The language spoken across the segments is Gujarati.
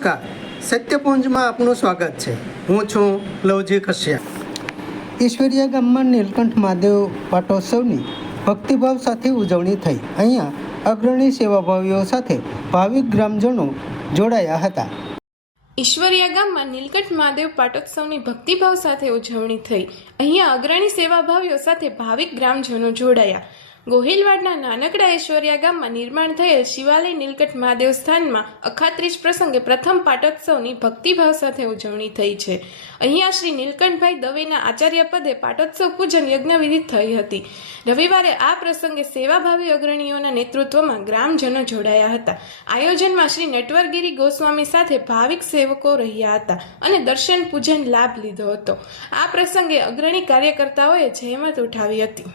નમસ્કાર, સત્યપુંજમાં આપનું સ્વાગત છે। હું છું લવજી કશ્યપ। ઈશ્વરિયા ગામમાં નીલકંઠ મહાદેવ પાટોત્સવની ભક્તિભાવ સાથે ઉજવણી થઈ। અહીંયા અગ્રણી સેવાભાવીઓ સાથે ભાવિક ગ્રામજનો જોડાયા હતા। ઈશ્વરિયા ગામમાં નીલકંઠ મહાદેવ પાટોત્સવની ભક્તિભાવ સાથે ઉજવણી થઈ। અહીંયા અગ્રણી સેવાભાવીઓ સાથે ભાવિક ગ્રામજનો જોડાયા। ગોહિલવાડના નાનકડા ઈશ્વરિયા ગામમાં નિર્માણ થયેલ શિવાલય નીલકંઠ મહાદેવ સ્થાનમાં અખાત્રીજ પ્રસંગે પ્રથમ પાટોત્સવની ભક્તિભાવ સાથે ઉજવણી થઈ છે। અહીંયા શ્રી નીલકંઠભાઈ દવેના આચાર્ય પદે પાટોત્સવ પૂજન યજ્ઞવિધિ થઈ હતી। રવિવારે આ પ્રસંગે સેવાભાવી અગ્રણીઓના નેતૃત્વમાં ગ્રામજનો જોડાયા હતા। આયોજનમાં શ્રી નટવરગીરી ગોસ્વામી સાથે ભાવિક સેવકો રહ્યા હતા અને દર્શન પૂજન લાભ લીધો હતો। આ પ્રસંગે અગ્રણી કાર્યકર્તાઓએ જહેમત ઉઠાવી હતી।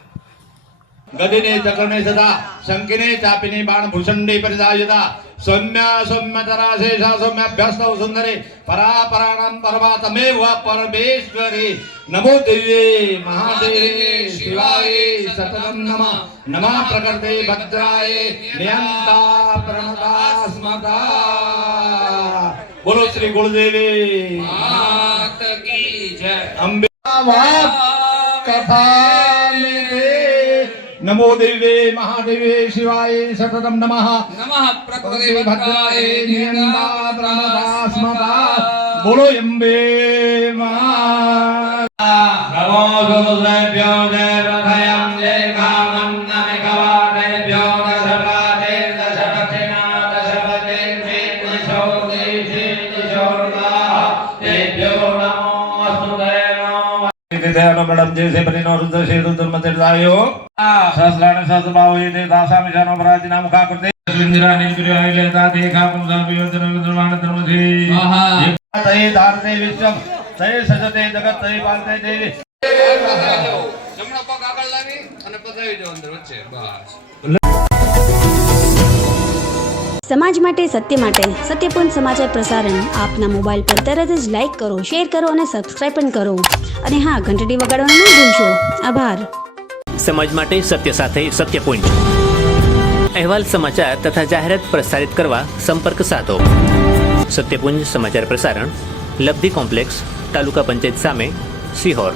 गदिने चक्रने सदा शंकिने चापिने बाण भूषण्डे परिधायता सौम्या सौम्यतराशेषा सौम्याभ्यस्तौ सुंदरे परापराणां परमात्मेव परमेश्वरे नमो दिव्ये महादेवे शिवाय सततं नमः नमः प्रकृते भद्राय नियंता प्रणतास्मदा। बोलो श्री गुरुदेवे मात की जय। अंबे कथा नमो देवे महादेवे शिवाय सततं नमः नमः प्रकृते भद्राय नियंता प्रणतास्मदा। बोलो अम्बे मां। नमो गुरुदेव्यो देवभयं जय कामं नमः कवादेव्यो दशपादे दशदक्षिणा दशपदे दिशो दिशोर्गा देव्यो नमोऽस्तु देवो मैडम जैसे बलिनो रुद्र से रुद्र मतिर्दायो सहस्राण सहस्रभाव ये दासा मिशानो पराधि नाम का करते इंदिरा नीलगिरि आइले ता देखा पुंसा वियोजन विद्रवाण धर्मधि तय धारते विश्वम तय सजते जगत तय पालते देवी जमणा पग આગળ લાવી અને પધરાવી દો અંદર વચ્ચે બસ। સમાજ માટે સત્ય માટે સત્યપૂર્ણ સમાચાર પ્રસારણ આપના મોબાઈલ પર તરત જ લાઈક કરો, શેર કરો અને સબસ્ક્રાઇબ પણ કરો અને હા, ઘંટડી વગાડવાનું ન ભૂલશો। આભાર। સમાજ માટે સત્ય સાથે સત્યપુંજ અહેવાલ સમાચાર તથા જાહેરાત પ્રસારિત કરવા સંપર્ક સાધો। સત્યપુંજ સમાચાર પ્રસારણ, લબ્ધિ કોમ્પ્લેક્સ, તાલુકા પંચાયત સામે, સિહોર।